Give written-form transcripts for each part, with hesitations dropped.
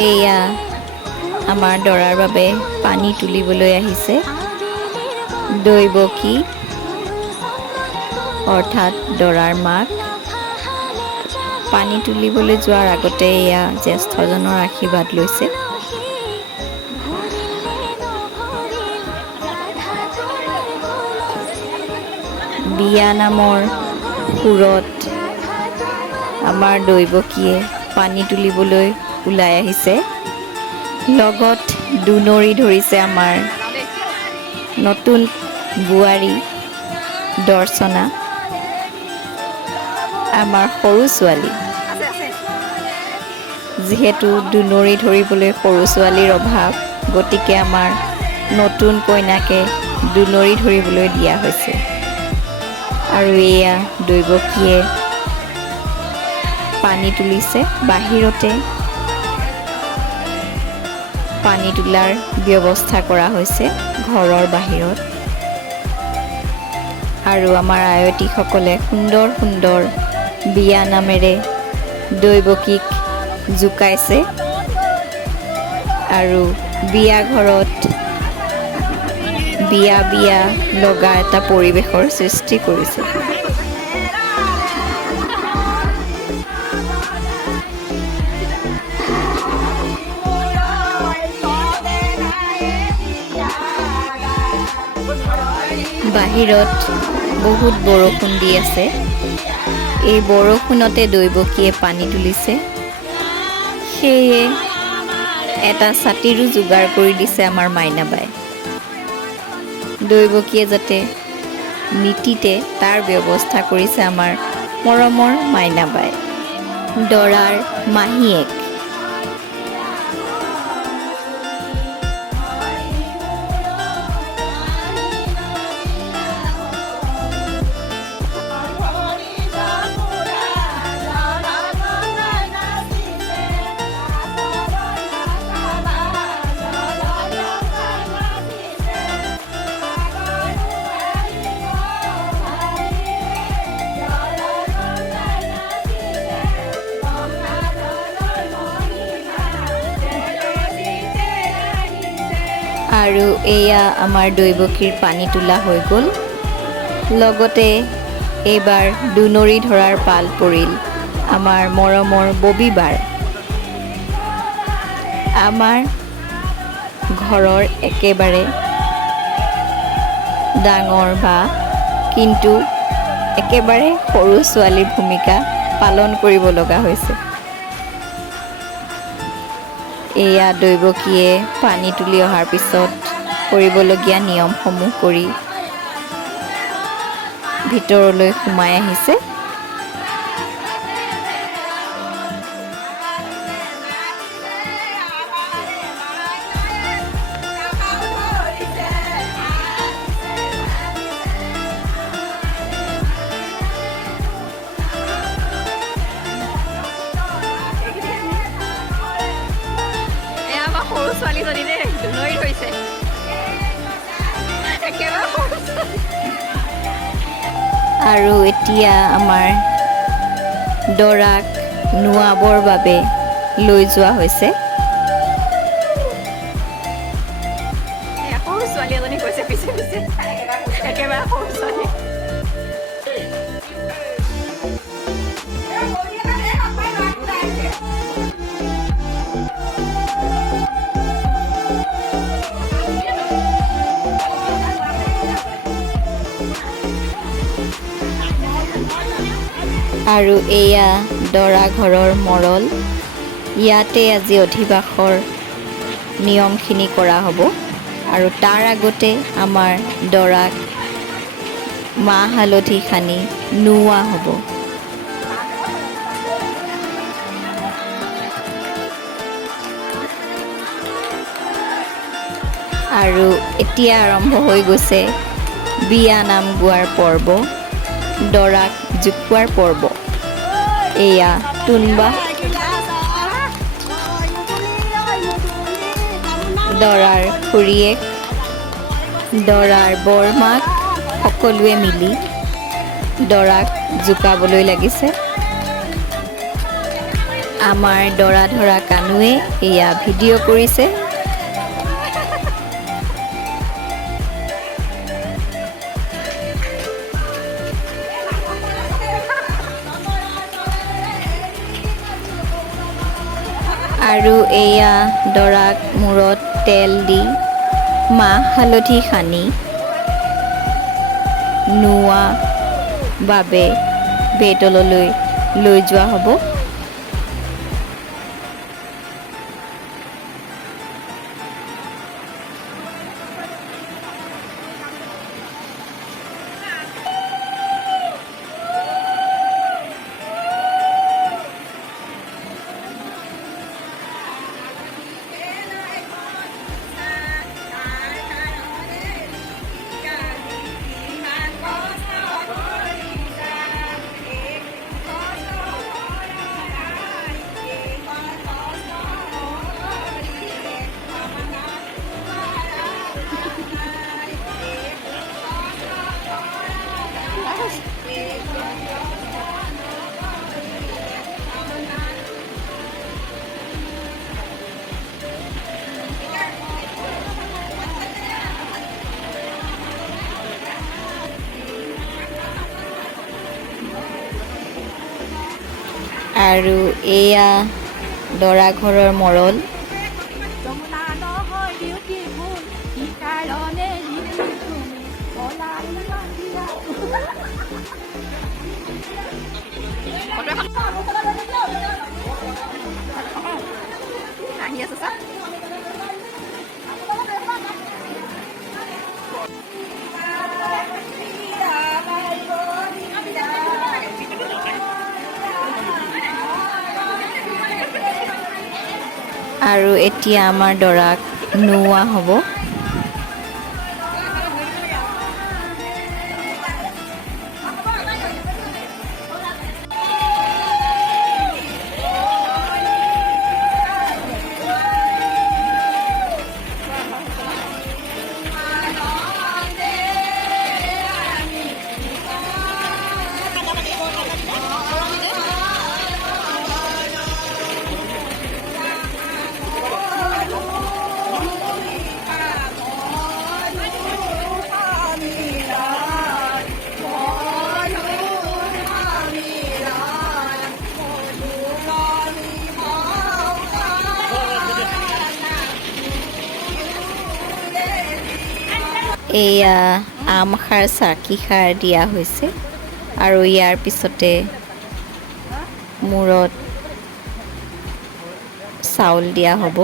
এয়া আমাৰ দৰাৰ বাবে পানী তুলিবলৈ আহিছে দৈৱকী অৰ্থাৎ দৰাৰ মাক। পানী তুলিবলৈ যোৱাৰ আগতে এয়া জ্যেষ্ঠজনৰ আশীৰ্বাদ লৈছে। বিয়া নামৰ সুৰত আমাৰ দৈৱকীয়ে পানী তুলিবলৈ ওলাই আহিছে। লগত দুনৰি ধৰিছে আমাৰ নতুন বোৱাৰী দৰ্শনা, আমাৰ সৰু ছোৱালী। যিহেতু দুনৰি ধৰিবলৈ সৰু ছোৱালীৰ অভাৱ, গতিকে আমাৰ নতুন কইনাকে দুনৰি ধৰিবলৈ দিয়া হৈছে। আৰু এয়া দৈৱকীয়ে পানী তুলিছে। বাহিৰতে পানী তোলাৰ ব্যৱস্থা কৰা হৈছে ঘৰৰ বাহিৰত। আৰু আমাৰ আয়তীসকলে সুন্দৰ সুন্দৰ বিয়া নামেৰে দৈৱকীক জোকাইছে আৰু বিয়া ঘৰত বিয়া বিয়া লগা এটা পৰিৱেশৰ সৃষ্টি কৰিছে। বাহিৰত বহুত বৰষুণ দি আছে। এই বৰষুণতে দৈৱকীয়ে পানী তুলিছে। সেয়ে এটা ছাতিৰো যোগাৰ কৰি দিছে আমাৰ মাইনাবাই। দৈৱকীয়ে যাতে নীতিতে তাৰ ব্যৱস্থা কৰিছে আমাৰ মৰমৰ মাইনাবাই, দৰাৰ মাহীয়েক। আৰু এয়া আমাৰ দৈৱকীৰ পানী তোলা হৈ গ'ল। লগতে এইবাৰ দুনৰি ধৰাৰ পাল পৰিল আমাৰ মৰমৰ ববিবাৰ। আমাৰ ঘৰৰ একেবাৰে ডাঙৰ বা কিন্তু একেবাৰে সৰু ছোৱালীৰ ভূমিকা পালন কৰিব লগা হৈছে। এয়া দৈৱকীয়ে পানী তুলি অহাৰ পিছত কৰিবলগীয়া নিয়মসমূহ কৰি ভিতৰলৈ সোমাই আহিছে। ছোৱালীজনী দেই দুনৰি ধৰিছে। আৰু এতিয়া আমাৰ দৰাক নুৱাবৰ বাবে লৈ যোৱা হৈছে। সৰু ছোৱালী এজনী গৈছে পিছে পিছে, একেবাৰে সৰু ছোৱালী। আৰু এয়া দৰা ঘৰৰ মৰল। ইয়াতে আজি অধিবাসৰ নিয়মখিনি কৰা হ'ব। আৰু তাৰ আগতে আমাৰ দৰাক মাহ হালধি সানি নোওৱা হ'ব। আৰু এতিয়া আৰম্ভ হৈ গৈছে বিয়া নাম গোৱাৰ পৰ্ব, দৰাক জোকোৱাৰ পৰ্ব। এয়া টুনবা দৰাৰ খুৰীয়েক, দৰাৰ বৰমাক সকলোৱে মিলি দৰাক জোকাবলৈ লাগিছে। আমাৰ দৰা ধৰা কানুৱে এয়া ভিডিঅ' কৰিছে। আৰু এয়া দৰাক মূৰত তেল দি মাহ হালধি সানি নোৱা বাবে বেদললৈ লৈ যোৱা হ'ব। আৰু এয়া দৰা ঘৰৰ মৰল। যমুনা নহয় বিউটিফুল, কি কাৰণে দিলি তুমি কলাই বান্ধিয়া। আহি আছে চা। আৰু এতিয়া আমাৰ দৰাক নোওৱা হ'ব। এয়া আম খাৰ চাকি খাৰ দিয়া হৈছে আৰু ইয়াৰ পিছতে মূৰত চাউল দিয়া হ'ব।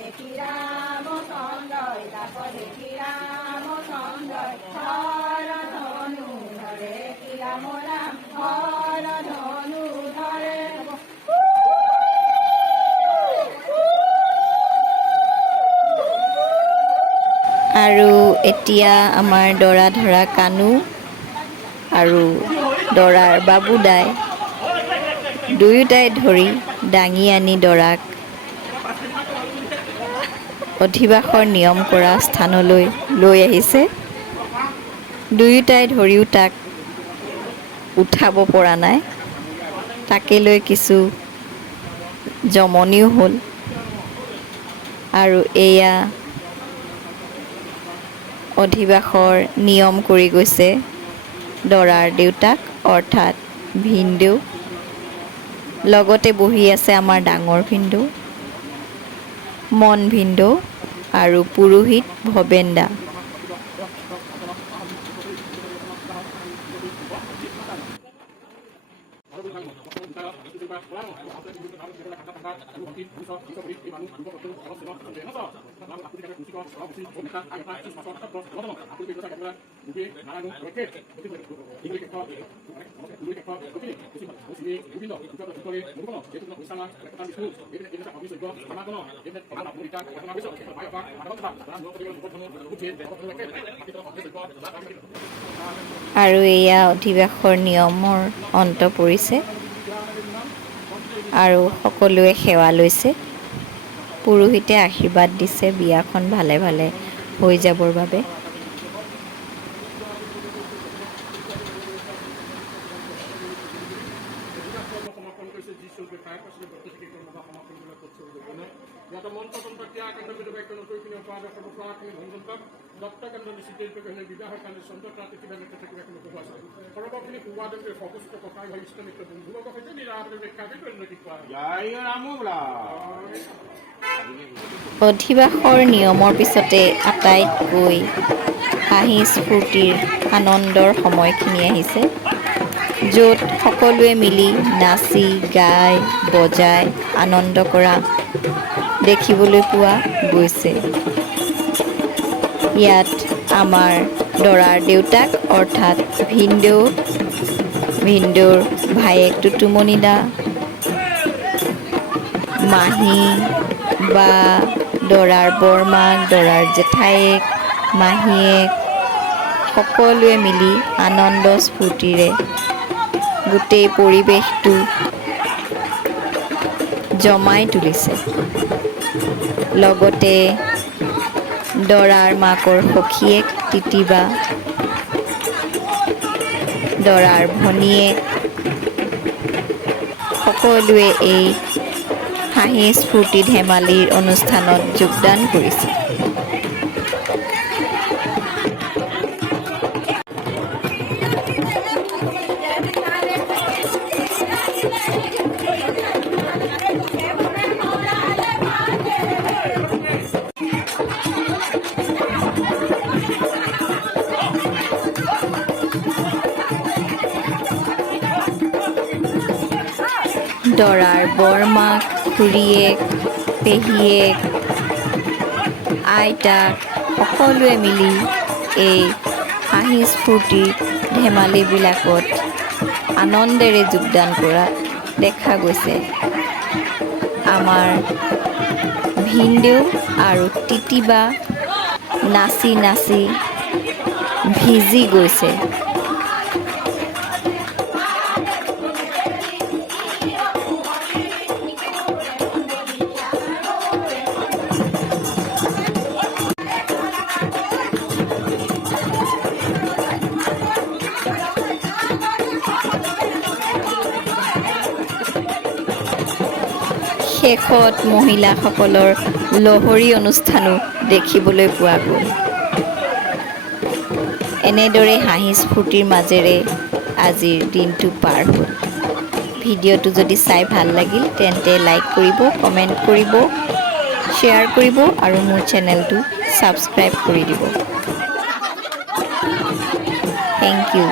দেখি রাম চন্দ্রয়, তাকে দেখি রাম চন্দ্রয়, হর ধনু ধরে কি রাম রাম, হর ধনু ধরে। আৰু এতিয়া আমাৰ দৰা ধৰা কানু আৰু দৰাৰ বাবু দাই দুয়োটাই ধৰি দাঙি আনি দৰাক অধিবাসৰ নিয়ম কৰা স্থানলৈ লৈ আহিছে। দুয়োটাই ধৰিও তাক উঠাব পৰা নাই। তাকে লৈ কিছু জমনিও হ'ল। আৰু এয়া অধিবাসৰ নিয়ম কৰি গৈছে দৰাৰ দেউতাক অৰ্থাৎ ভিনদেউ। লগতে বহি আছে আমাৰ ডাঙৰ ভিনদেউ, মন ভিনদেউ আৰু পুৰোহিত ভৱেন দা। আৰু এয়া অধিৱেশৰ নিয়মৰ অন্ত পৰিছে আৰু সকলোৱে সেৱা লৈছে। পুৰোহিতে আশীৰ্বাদ দিছে বিয়াখন ভালে ভালে হৈ যাবৰ বাবে। অধিবাসৰ নিয়মৰ পিছতে আটাইতকৈ হাঁহি স্ফূৰ্তিৰ আনন্দৰ সময়খিনি আহিছে, য'ত সকলোৱে মিলি নাচি গাই বজাই আনন্দ কৰা দেখিবলৈ পোৱা গৈছে। ইয়াত আমাৰ দৰাৰ দেউতাক অৰ্থাৎ ভিনদেউৰ ভায়েক টুটুমনি দা, মাহী বা দৰাৰ বৰমাক, দৰাৰ জেঠায়েক, মাহীয়েক সকলোৱে মিলি আনন্দ স্ফূৰ্তিৰে গোটেই পৰিৱেশটো জমাই তুলিছে। লগতে দৰাৰ মাকৰ সখীয়েক তিতিবা, দৰাৰ ভনীয়েক সকলোৱে এই হাঁহি স্ফূৰ্তি ধেমালিৰ অনুষ্ঠানত যোগদান কৰিছে। দৰাৰ বৰমাক, খুৰীয়েক, পেহীয়েক, আইতাক সকলোৱে মিলি এই হাঁহি স্ফূৰ্তি ধেমালিবিলাকত আনন্দেৰে যোগদান কৰা দেখা গৈছে। আমাৰ ভিনদেউ আৰু তিতিবা নাচি নাচি ভিজি গৈছে। শেষত মহিলাসকলৰ লহৰী অনুষ্ঠানো দেখিবলৈ পোৱা গ'ল। এনেদৰে হাঁহি স্ফূৰ্তিৰ মাজেৰে আজিৰ দিনটো পাৰ হ'ল। ভিডিঅ'টো যদি চাই ভাল লাগিল তেন্তে লাইক কৰিব, কমেণ্ট কৰিব, শ্বেয়াৰ কৰিব আৰু মোৰ চেনেলটো ছাবস্ক্ৰাইব কৰি দিব। Thank U.